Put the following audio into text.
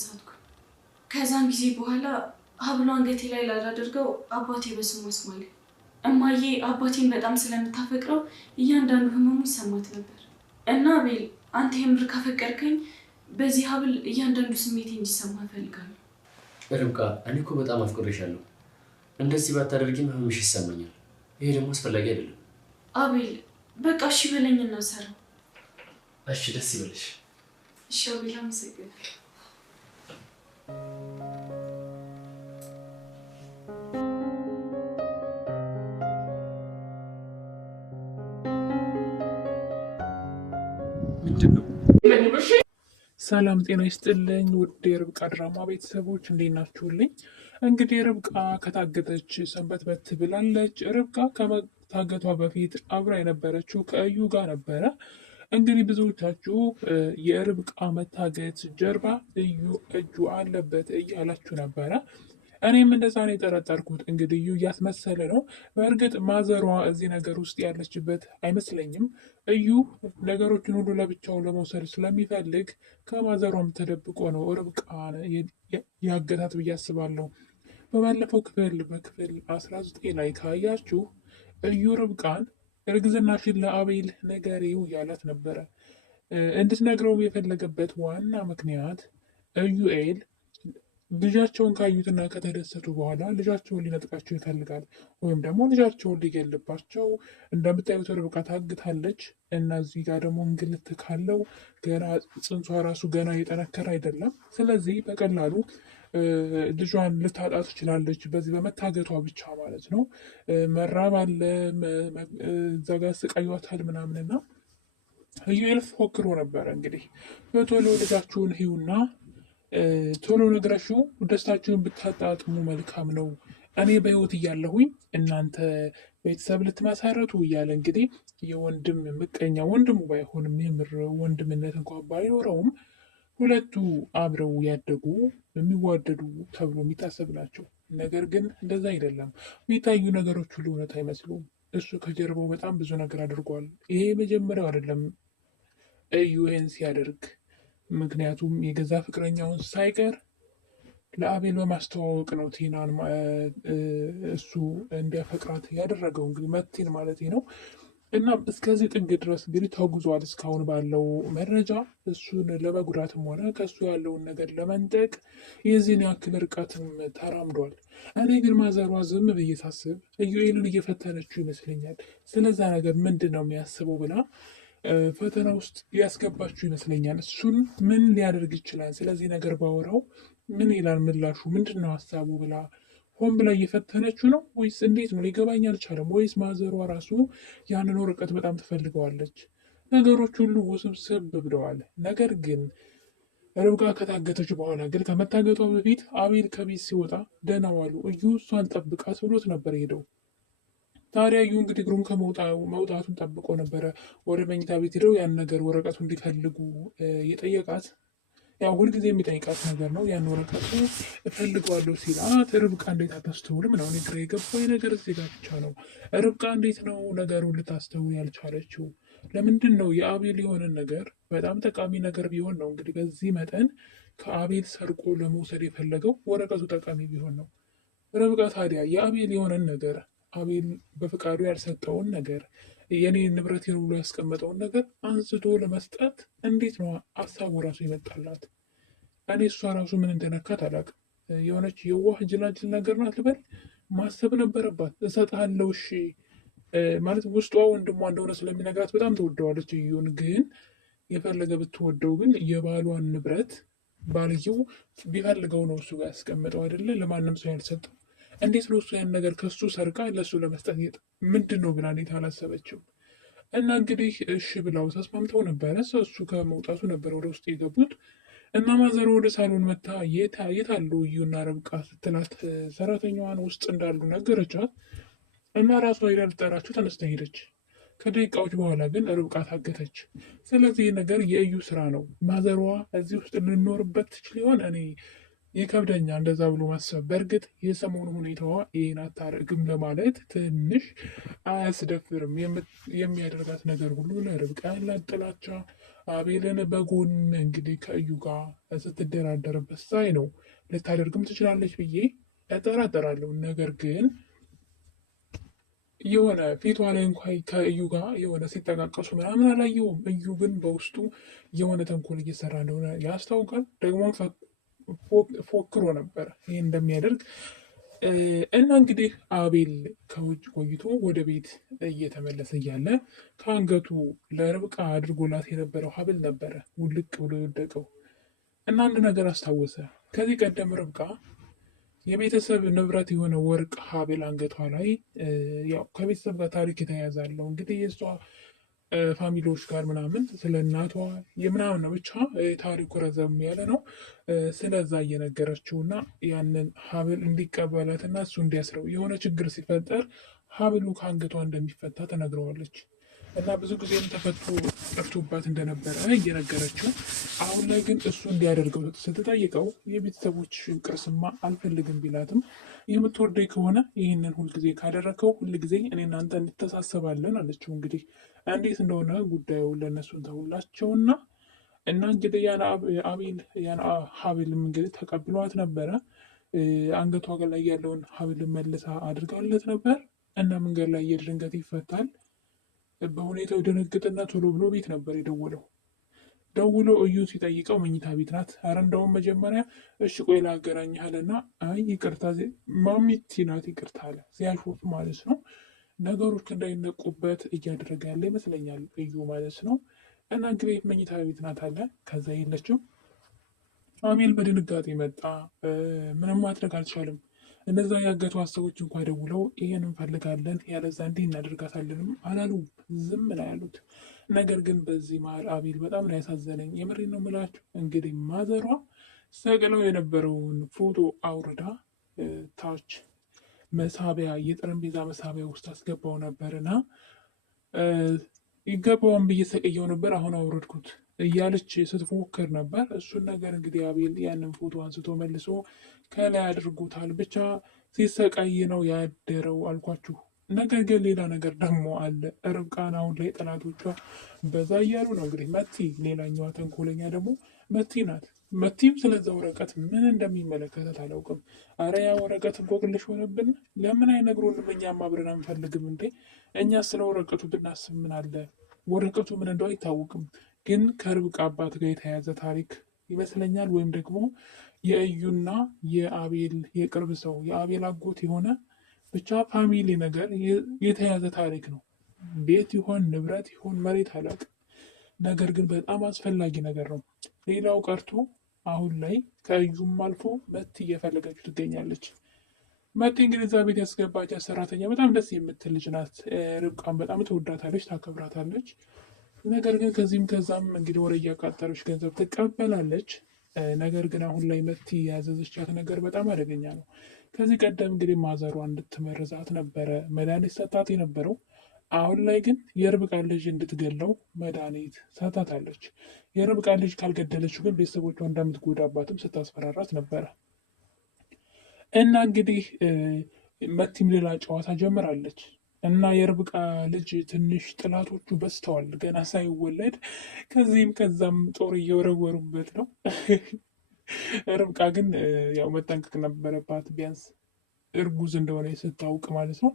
ሳትኩ። ከዛን ጊዜ በኋላ ሀብሉ አንገቴ ላይ ላላደርገው አባቴ በስሙ አስማለ። እማዬ አባቴን በጣም ስለምታፈቅረው እያንዳንዱ ህመሙ ይሰማት ነበር እና አቤል አንተ የምር ካፈቀርከኝ በዚህ ሀብል እያንዳንዱ ስሜቴ እንዲሰማ እፈልጋለሁ። ርብቃ እኔ እኮ በጣም አፍቅሬሻለሁ። እንደዚህ ባታደርጊም ህመምሽ ይሰማኛል። ይሄ ደግሞ አስፈላጊ አይደለም። አቤል በቃ እሺ በለኝና ሰራው። እሺ ደስ ይበልሽ። እሺ አቤል አመሰግናለሁ። ሰላም ጤና ይስጥልኝ ውድ የርብቃ ድራማ ቤተሰቦች እንዴት ናችሁልኝ? እንግዲህ ርብቃ ከታገተች ሰንበትበት ብላለች። ርብቃ ከመታገቷ በፊት አብራ የነበረችው ከእዩ ጋር ነበረ። እንግዲህ ብዙዎቻችሁ የርብቃ መታገት ጀርባ እዩ እጁ አለበት እያላችሁ ነበረ። እኔም እንደዛ ነው የጠረጠርኩት። እንግዲህ እዩ እያስመሰለ ነው። በእርግጥ ማዘሯ እዚህ ነገር ውስጥ ያለችበት አይመስለኝም። እዩ ነገሮችን ሁሉ ለብቻው ለመውሰድ ስለሚፈልግ ከማዘሯም ተደብቆ ነው ርብቃ ያገታት ብዬ አስባለሁ። በባለፈው በክፍል 19 ላይ ካያችሁ እዩ ርብቃን እርግዝናሽን ለአቤል ንገሪው እያላት ነበረ። እንድትነግረውም የፈለገበት ዋና ምክንያት ኢዩኤል ልጃቸውን ካዩትና ከተደሰቱ በኋላ ልጃቸውን ሊነጥቃቸው ይፈልጋል፣ ወይም ደግሞ ልጃቸውን ሊገልባቸው። እንደምታዩት ርብቃ ታግታለች እና እዚህ ጋር ደግሞ እንግልት ካለው ገና ጽንሷ ራሱ ገና እየጠነከረ አይደለም። ስለዚህ በቀላሉ ልጇን ልታጣ ትችላለች፣ በዚህ በመታገቷ ብቻ ማለት ነው። መራብ አለ፣ እዛ ጋር ስቃይዋታል ምናምንና ኢዩኤል ፎክሮ ነበረ እንግዲህ በቶሎ ልጃችሁን ህዩና ቶሎ ነግረሽው ደስታችሁን ብታጣጥሙ መልካም ነው። እኔ በህይወት እያለሁኝ እናንተ ቤተሰብ ልትመሰረቱ እያለ እንግዲህ የወንድም ምቀኛ ወንድሙ ባይሆንም የምር ወንድምነት እንኳን ባይኖረውም ሁለቱ አብረው ያደጉ የሚዋደዱ ተብሎ የሚታሰብ ናቸው። ነገር ግን እንደዛ አይደለም። የሚታዩ ነገሮች ሁሉ እውነት አይመስሉም። እሱ ከጀርባው በጣም ብዙ ነገር አድርጓል። ይሄ መጀመሪያው አይደለም እዩ ይህን ሲያደርግ። ምክንያቱም የገዛ ፍቅረኛውን ሳይቀር ለአቤል በማስተዋወቅ ነው ቲናን እሱ እንዲያፈቅራት ያደረገው። እንግዲህ መቲን ማለት ነው። እና እስከዚህ ጥግ ድረስ እንግዲህ ተጉዟል። እስካሁን ባለው መረጃ እሱን ለመጉዳትም ሆነ ከእሱ ያለውን ነገር ለመንጠቅ የዚህን ያክል ርቀትም ተራምዷል። እኔ ግን ማዘሯ ዝም ብዬ ሳስብ ኢዩኤልን እየፈተነችው ይመስለኛል። ስለዛ ነገር ምንድን ነው የሚያስበው ብላ ፈተና ውስጥ ሊያስገባችሁ ይመስለኛል። እሱን ምን ሊያደርግ ይችላል፣ ስለዚህ ነገር ባወራው ምን ይላል፣ ምላሹ ምንድን ነው ሀሳቡ ብላ ሆን ብላ እየፈተነችው ነው ወይስ እንዴት ነው? ሊገባኝ አልቻለም። ወይስ ማዘሯ ራሱ ያንን ወረቀት በጣም ትፈልገዋለች? ነገሮች ሁሉ ውስብስብ ብለዋል። ነገር ግን ርብቃ ከታገተች በኋላ ግን ከመታገቷ በፊት አቤል ከቤት ሲወጣ ደህና ዋሉ እዩ እሷን ጠብቃት ብሎት ነበር ሄደው። ታዲያ እዩ እንግዲህ እግሩን ከመውጣቱን ጠብቆ ነበረ ወደ መኝታ ቤት ሄደው ያን ነገር ወረቀቱ እንዲፈልጉ የጠየቃት። ያው ሁልጊዜ የሚጠይቃት ነገር ነው። ያን ወረቀቱ እፈልገዋለሁ ሲላት ርብቃ እንዴት አታስተውልም ነው? እኔ ግራ የገባኝ ነገር እዚህ ጋር ብቻ ነው። ርብቃ እንዴት ነው ነገሩን ልታስተውል ያልቻለችው? ለምንድን ነው የአቤል የሆነን ነገር በጣም ጠቃሚ ነገር ቢሆን ነው እንግዲህ በዚህ መጠን ከአቤል ሰርቆ ለመውሰድ የፈለገው? ወረቀቱ ጠቃሚ ቢሆን ነው። ርብቃ ታዲያ የአቤል የሆነን ነገር አቤል በፍቃዱ ያልሰጠውን ነገር የኔ ንብረት ብሎ ያስቀመጠውን ነገር አንስቶ ለመስጠት እንዴት ነው ሀሳቡ ራሱ ይመጣላት? እኔ እሷ ራሱ ምን እንደነካት አላውቅም። የሆነች የዋህ ጅላጅል ነገር ናት ልበል። ማሰብ ነበረባት። እሰጥሃለሁ እሺ ማለት ውስጧ ወንድሟ እንደሆነ ስለሚነግራት በጣም ትወደዋለች እዩን። ግን የፈለገ ብትወደው ግን የባሏን ንብረት ባልየው ቢፈልገው ነው እሱ ጋር ያስቀመጠው አይደለ? ለማንም ሰው ያልሰጠው። እንዴት ነው እሱ ያን ነገር ከሱ ሰርቃ ለእሱ ለመስጠት ምንድን ነው ብላ እንዴት አላሰበችም? እና እንግዲህ እሺ ብላው ተስማምተው ነበረ። እሱ ከመውጣቱ ነበረ ወደ ውስጥ የገቡት እና ማዘሮ ወደ ሳሎን መታ የት አሉ እዩና ርብቃ ስትላት ሰራተኛዋን ውስጥ እንዳሉ ነገረቻት። እና ራሷ ሄዳ ልጠራቸው ተነስታ ሄደች። ከደቂቃዎች በኋላ ግን ርብቃ ታገተች። ስለዚህ ነገር የእዩ ስራ ነው። ማዘሯ እዚህ ውስጥ ልኖርበት ትችል ይሆን? እኔ ይከብደኛ እንደዛ ብሎ ማሰብ። በእርግጥ የሰሞኑ ሁኔታዋ ይህን አታረግም ለማለት ትንሽ አያስደፍርም። የሚያደርጋት ነገር ሁሉ ለርብቃ ያላት ጥላቻ፣ አቤልን በጎን እንግዲህ ከእዩ ጋር ስትደራደርበት ሳይ ነው ልታደርግም ትችላለች ብዬ እጠራጠራለሁ። ነገር ግን የሆነ ፊቷ ላይ እንኳ ከእዩ ጋር የሆነ ሲጠቃቀሱ ምናምን አላየውም። እዩ ግን በውስጡ የሆነ ተንኮል እየሰራ እንደሆነ ያስታውቃል። ደግሞ ፎክሮ ነበር ይህ እንደሚያደርግ እና እንግዲህ አቤል ከውጭ ቆይቶ ወደ ቤት እየተመለሰ እያለ ከአንገቱ ለርብቃ አድርጎላት የነበረው ሀብል ነበረ ውልቅ ብሎ የወደቀው እና አንድ ነገር አስታወሰ። ከዚህ ቀደም ርብቃ የቤተሰብ ንብረት የሆነ ወርቅ ሀብል አንገቷ ላይ ያው ከቤተሰብ ጋር ታሪክ የተያያዛለው እንግዲህ የእሷ ፋሚሊዎች ጋር ምናምን ስለ እናቷ የምናምን ነው። ብቻ ታሪኩ ረዘም ያለ ነው። ስለዛ እየነገረችው እና ያንን ሀብል እንዲቀበላት እና እሱ እንዲያስረው የሆነ ችግር ሲፈጠር ሀብሉ ከአንገቷ እንደሚፈታ ተነግረዋለች እና ብዙ ጊዜም ተፈቶ ጠፍቶባት እንደነበረ እየነገረችው፣ አሁን ላይ ግን እሱ እንዲያደርገው ስትጠይቀው የቤተሰቦች ቅርስማ አልፈልግም ቢላትም የምትወደኝ ከሆነ ይህንን ሁልጊዜ ካደረግከው ሁልጊዜ እኔ እናንተ እንተሳሰባለን አለችው። እንግዲህ እንዴት እንደሆነ ጉዳዩ ለእነሱ እንተውላቸውና እና እንግዲህ አቤል ያን ሀብልም እንግዲህ ተቀብሏት ነበረ። አንገቷ ላይ ያለውን ሀብል መልሳ አድርጋለት ነበር እና መንገድ ላይ የድንገት ይፈታል። በሁኔታው ደነግጥና ቶሎ ብሎ ቤት ነበር የደወለው። ደውሎ እዩ ሲጠይቀው መኝታ ቤት ናት። ኧረ እንደውም መጀመሪያ እሺ ቆይ ላገናኝህ አለና አይ ይቅርታ ማሚቲ ናት ይቅርታ አለ። ሲያሾፍ ማለት ነው። ነገሮች እንዳይነቁበት እያደረገ ያለ ይመስለኛል እዩ ማለት ነው። እና እንግዲህ መኝታ ቤት ናት አለ። ከዛ የለችም። አቤል በድንጋጤ መጣ። ምንም ማድረግ አልቻለም። እነዛ ያገቷት ሰዎች እንኳ ደውለው ይሄን እንፈልጋለን ያለዛ እንዲህ እናደርጋታለንም አላሉ፣ ዝም ነው ያሉት። ነገር ግን በዚህ መሀል አቤል በጣም ነው ያሳዘነኝ። የምሬን ነው የምላችሁ። እንግዲህ ማዘሯ ሰቅለው የነበረውን ፎቶ አውርዳ ታች መሳቢያ የጠረጴዛ መሳቢያ ውስጥ አስገባው ነበርና ይገባውን ብዬ ሰቅየው ነበር፣ አሁን አውረድኩት እያለች ስትፎክር ነበር። እሱን ነገር እንግዲህ አቤል ያንን ፎቶ አንስቶ መልሶ ከላይ አድርጎታል። ብቻ ሲሰቃይ ነው ያደረው አልኳችሁ። ነገር ግን ሌላ ነገር ደግሞ አለ። ርብቃን አሁን ላይ ጠላቶቿ በዛ እያሉ ነው። እንግዲህ መቲ ሌላኛዋ ተንኮለኛ ደግሞ መቲ ናት። መቲም ስለዛ ወረቀት ምን እንደሚመለከታት አላውቅም። አረ ያ ወረቀት እንቆቅልሽ ሆነብን። ለምን አይነግሩንም? እኛም አብረን አንፈልግም እንዴ? እኛ ስለ ወረቀቱ ብናስብ ምን አለ? ወረቀቱ ምን እንደው አይታወቅም፣ ግን ከርብቃ አባት ጋር የተያያዘ ታሪክ ይመስለኛል። ወይም ደግሞ የእዩና የአቤል የቅርብ ሰው የአቤል አጎት የሆነ ብቻ ፋሚሊ ነገር የተያዘ ታሪክ ነው። ቤት ይሆን ንብረት ይሆን መሬት አላውቅም። ነገር ግን በጣም አስፈላጊ ነገር ነው። ሌላው ቀርቶ አሁን ላይ ከእዩም አልፎ መቲ እየፈለገችው ትገኛለች። መቲ እንግዲህ እዛ ቤት ያስገባች ሰራተኛ በጣም ደስ የምትል ልጅ ናት። ርብቃን በጣም ትወዳታለች፣ ታከብራታለች። ነገር ግን ከዚህም ከዛም እንግዲህ ወሬ እያቃጠረች ገንዘብ ትቀበላለች። ነገር ግን አሁን ላይ መቲ ያዘዘቻት ነገር በጣም አደገኛ ነው። ከዚህ ቀደም እንግዲህ ማዘሯ እንድትመርዛት ነበረ መድኃኒት ሰጣት የነበረው። አሁን ላይ ግን የርብቃን ልጅ እንድትገለው መድኃኒት ሰጣታለች። የርብቃን ልጅ ካልገደለችው ግን ቤተሰቦቿ እንደምትጎዳባትም ስታስፈራራት ነበረ። እና እንግዲህ መቲም ሌላ ጨዋታ ጀምራለች። እና የርብቃ ልጅ ትንሽ ጥላቶቹ በዝተዋል ገና ሳይወለድ። ከዚህም ከዛም ጦር እየወረወሩበት ነው። ርብቃ ግን ያው መጠንቀቅ ነበረባት፣ ቢያንስ እርጉዝ እንደሆነ ስታውቅ ማለት ነው።